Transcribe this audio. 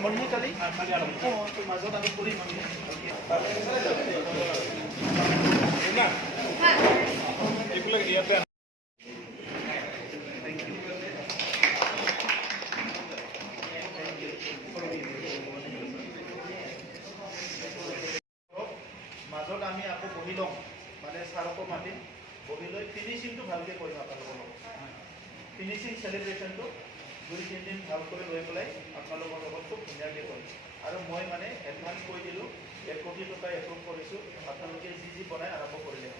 আৰম্ভণি কালি মাজত আমি কৰিম এইবিলাক ইয়াতে মাজত আমি আকৌ বহি লওঁ মানে ছাৰকো মাতিম বহি লৈ ফিনিচিংটো ভালকৈ কৰিম আপোনালোকৰ লগত ফিনিচিং চেলিব্ৰেশ্যনটো 2-3 দিন ভালকৈ লৈ পেলাই আপোনালোকৰ লগত খুব ধুনীয়াকৈ কৰিম আৰু মই মানে এডভান্স কৈ দিলোঁ 1 কোটি টকা এপ্ৰুভ কৰিছোঁ আপোনালোকে যি বনাই আৰম্ভ কৰিলে